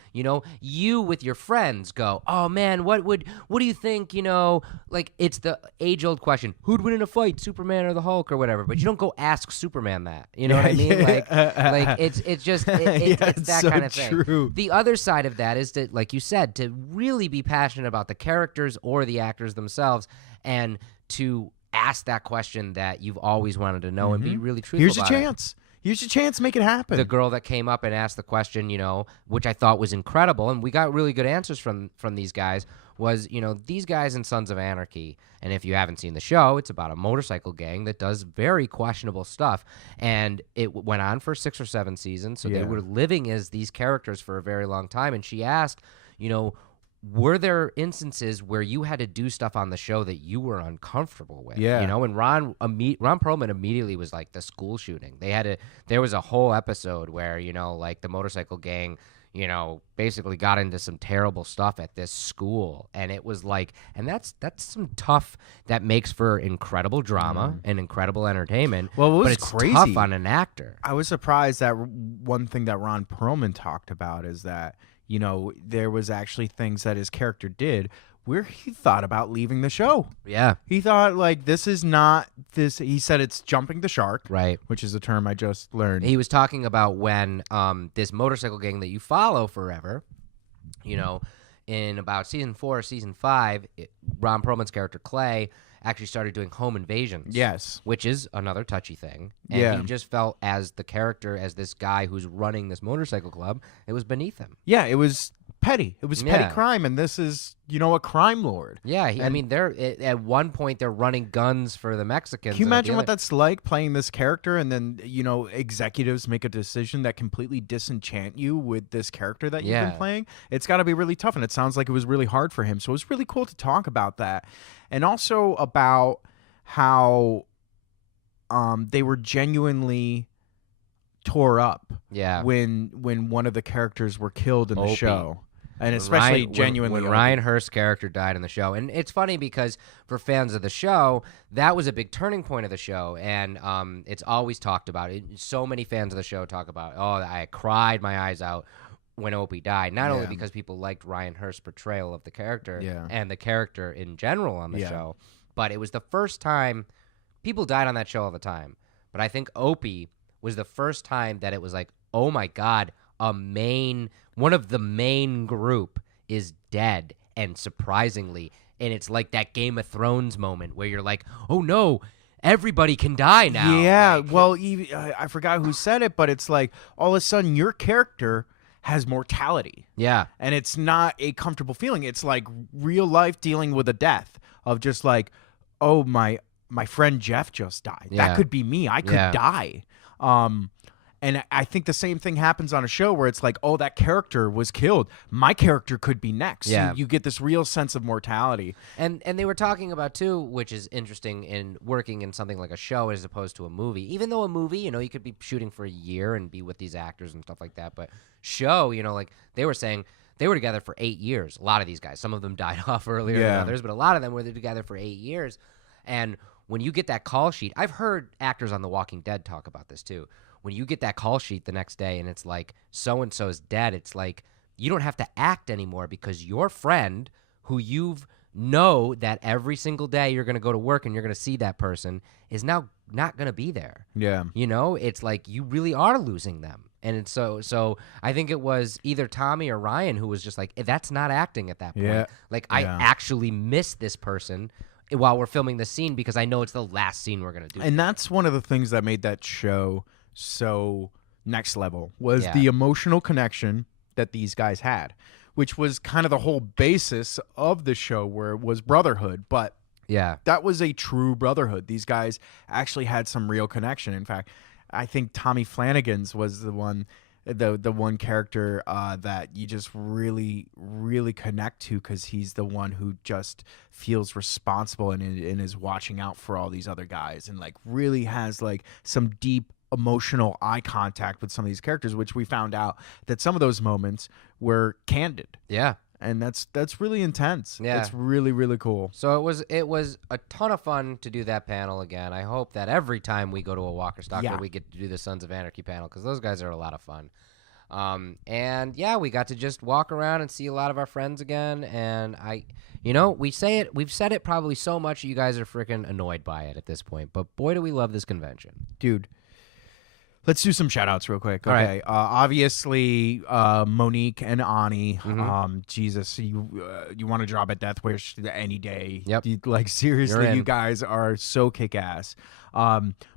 You with your friends go, oh man, what do you think, like it's the age-old question, who'd win in a fight, Superman or the Hulk or whatever, but you don't go ask Superman that. You know what I mean? Like it's just it's that so kind of thing. True. The other side of that is to, like you said, to really be passionate about the characters or the actors themselves, and to ask that question that you've always wanted to know and be really truthful about it. Here's a chance. Use your chance, make it happen. The girl that came up and asked the question, which I thought was incredible, and we got really good answers from these guys, was, these guys in Sons of Anarchy, and if you haven't seen the show, it's about a motorcycle gang that does very questionable stuff, and it went on for 6 or 7 seasons, so they were living as these characters for a very long time, and she asked, were there instances where you had to do stuff on the show that you were uncomfortable with? Yeah. And Ron Perlman immediately was like the school shooting. There was a whole episode where, like the motorcycle gang, basically got into some terrible stuff at this school. And it was like, and that's some tough, that makes for incredible drama and incredible entertainment. Well, it was but it's crazy. tough on an actor. I was surprised that one thing that Ron Perlman talked about is that, there was actually things that his character did where he thought about leaving the show. Yeah. He thought, like, this is not this. He said it's jumping the shark. Right. Which is a term I just learned. He was talking about when this motorcycle gang that you follow forever, in about season 4 or season 5, Ron Perlman's character Clay actually started doing home invasions. Yes. Which is another touchy thing. And he just felt as the character, as this guy who's running this motorcycle club, it was beneath him. Yeah, it was petty. It was petty crime, and this is, a crime lord. Yeah, they're at one point they're running guns for the Mexicans. Can you imagine what that's like, playing this character, and then, executives make a decision that completely disenchant you with this character that you've been playing? It's got to be really tough, and it sounds like it was really hard for him. So it was really cool to talk about that. And also about how they were genuinely tore up when one of the characters were killed in the show. And especially genuinely when Ryan Hurst's character died in the show. And it's funny because for fans of the show, that was a big turning point of the show. And it's always talked about. So many fans of the show talk about, I cried my eyes out when Opie died. Not only because people liked Ryan Hurst's portrayal of the character and the character in general on the show, but it was the first time people died on that show all the time. But I think Opie was the first time that it was like, oh my God, one of the main group is dead, and surprisingly, and it's like that Game of Thrones moment where you're like, oh no, everybody can die now. Yeah, well, I forgot who said it, but it's like all of a sudden your character has mortality. Yeah. And it's not a comfortable feeling. It's like real life dealing with a death of just like, oh, my friend Jeff just died. Yeah. That could be me. I could die. And I think the same thing happens on a show where it's like, oh, that character was killed. My character could be next. Yeah. You get this real sense of mortality. And they were talking about, too, which is interesting in working in something like a show as opposed to a movie. Even though a movie, you could be shooting for a year and be with these actors and stuff like that. But show, like they were saying, they were together for 8 years. A lot of these guys. Some of them died off earlier than others, but a lot of them were together for 8 years. And when you get that call sheet, I've heard actors on The Walking Dead talk about this, too. When you get that call sheet the next day and it's like, so-and-so's dead, it's like, you don't have to act anymore because your friend who you've know that every single day you're going to go to work and you're going to see that person is now not going to be there. Yeah. It's like you really are losing them. And it's so I think it was either Tommy or Ryan who was just like, that's not acting at that point. Yeah. Like, I actually miss this person while we're filming the scene because I know it's the last scene we're going to do. And that's one of the things that made that show so next level was the emotional connection that these guys had, which was kind of the whole basis of the show, where it was brotherhood. But that was a true brotherhood. These guys actually had some real connection. In fact, I think Tommy Flanagan's was the one character that you just really, really connect to, because he's the one who just feels responsible and is watching out for all these other guys, and like really has like some deep emotional eye contact with some of these characters, which we found out that some of those moments were candid. Yeah. And that's really intense. Yeah. It's really, really cool. So it was a ton of fun to do that panel again. I hope that every time we go to a Walker Stalker, we get to do the Sons of Anarchy panel, because those guys are a lot of fun. And we got to just walk around and see a lot of our friends again. And we've said it probably so much you guys are freaking annoyed by it at this point, but boy, do we love this convention. Dude, Let's do some shout outs real quick. All Okay. right. Obviously, Monique and Ani. Mm-hmm. Jesus, you want to drop a Death Wish any day. Yep. Like, seriously, You're you in. guys are so kick ass.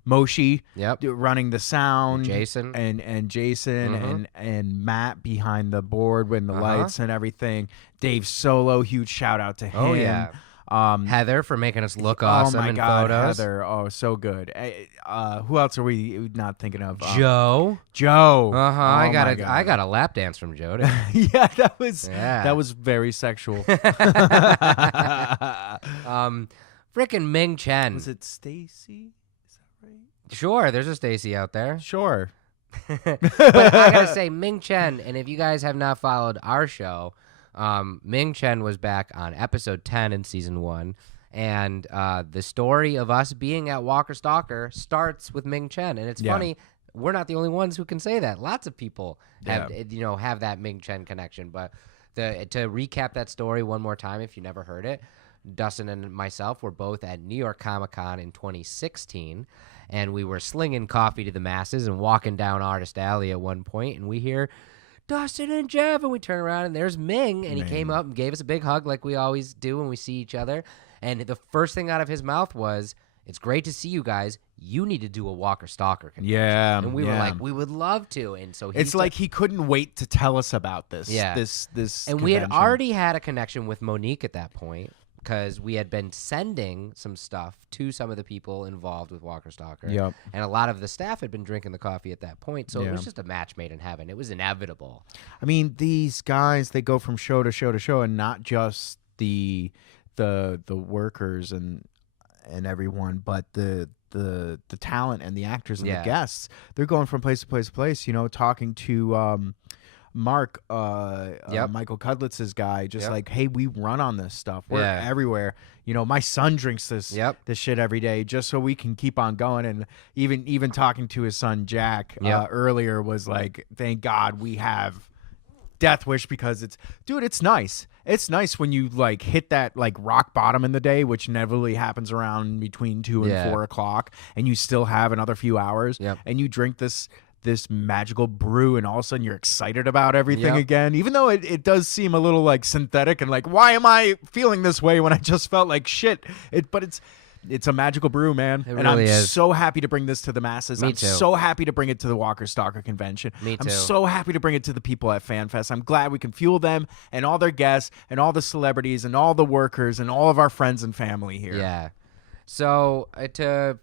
Moshi Yep. running the sound. Jason. And Jason and Matt behind the board with the lights and everything. Dave Solo, huge shout out to him. Oh, yeah. Heather for making us look awesome oh my in God, photos. Heather. Oh, so good. Who else are we not thinking of? Joe. Joe. Uh huh. Oh I my got a lap dance from Joe. today. Yeah, that was Yeah. very sexual. Frickin' Ming Chen. Was it Stacy? Is that right? Sure, there's a Stacy out there. Sure. But I gotta say, Ming Chen, and if you guys have not followed our show, Ming Chen was back on episode 10 in season 1, and the story of us being at Walker Stalker starts with Ming Chen, and it's funny. We're not the only ones who can say that. Lots of people have have that Ming Chen connection. But to recap that story one more time, if you never heard it, Dustin and myself were both at New York Comic Con in 2016, and we were slinging coffee to the masses and walking down Artist Alley at one point, and we hear Dustin and Jeff, and we turn around, and there's Ming, and he came up and gave us a big hug like we always do when we see each other, and the first thing out of his mouth was, "It's great to see you guys. You need to do a Walker Stalker convention." Yeah, and we were like, "We would love to," and so it's like he couldn't wait to tell us about this. Yeah. This and we had convention. already had a connection with Monique at that point, because we had been sending some stuff to some of the people involved with Walker Stalker. Yep. And a lot of the staff had been drinking the coffee at that point, so it Yeah. was just a match made in heaven. It was inevitable. I mean, these guys, they go from show to show to show, and not just the workers and everyone, but the talent and the actors and the guests. They're going from place to place to place, talking to Mark, Michael Cudlitz's guy, just like, hey, we run on this stuff. We're everywhere. My son drinks this shit every day just so we can keep on going. And even talking to his son Jack earlier was like, thank God we have Death Wish, because it's nice. It's nice when you like hit that like rock bottom in the day, which inevitably happens around between 2 and 4 o'clock, and you still have another few hours, and you drink this magical brew, and all of a sudden you're excited about everything again, even though it does seem a little like synthetic and like, why am I feeling this way when I just felt like shit? But it's a magical brew, man. It and really I'm is. so happy to bring this to the masses. Me I'm too. so happy to bring it to the Walker Stalker Convention. Me I'm too. so happy to bring it to the people at FanFest. I'm glad we can fuel them and all their guests and all the celebrities and all the workers and all of our friends and family here. Yeah. So to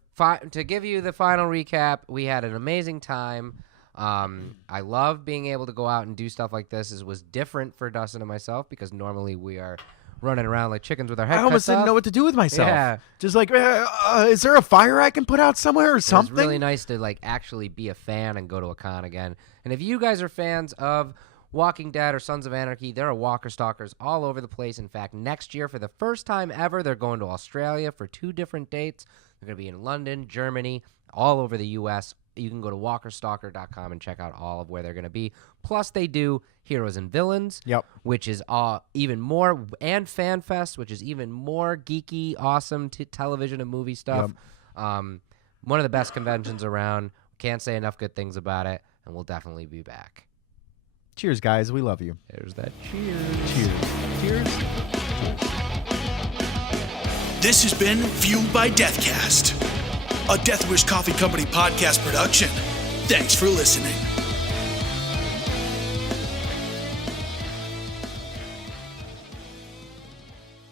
give you the final recap, we had an amazing time. I love being able to go out and do stuff like this. It was different for Dustin and myself, because normally we are running around like chickens with our head I almost cut didn't off. know what to do with myself. Yeah. Just like, is there a fire I can put out somewhere or something? It's really nice to like actually be a fan and go to a con again. And if you guys are fans of Walking Dead or Sons of Anarchy, there are Walker Stalkers all over the place. In fact, next year, for the first time ever, they're going to Australia for 2 different dates. They're going to be in London, Germany, all over the U.S. You can go to walkerstalker.com and check out all of where they're going to be. Plus, they do Heroes and Villains, which is even more, and FanFest, which is even more geeky, awesome television and movie stuff. One of the best conventions around. Can't say enough good things about it, and we'll definitely be back. Cheers, guys. We love you. There's that cheers. Cheers. This has been Fueled by Deathcast, a Death Wish Coffee Company podcast production. Thanks for listening.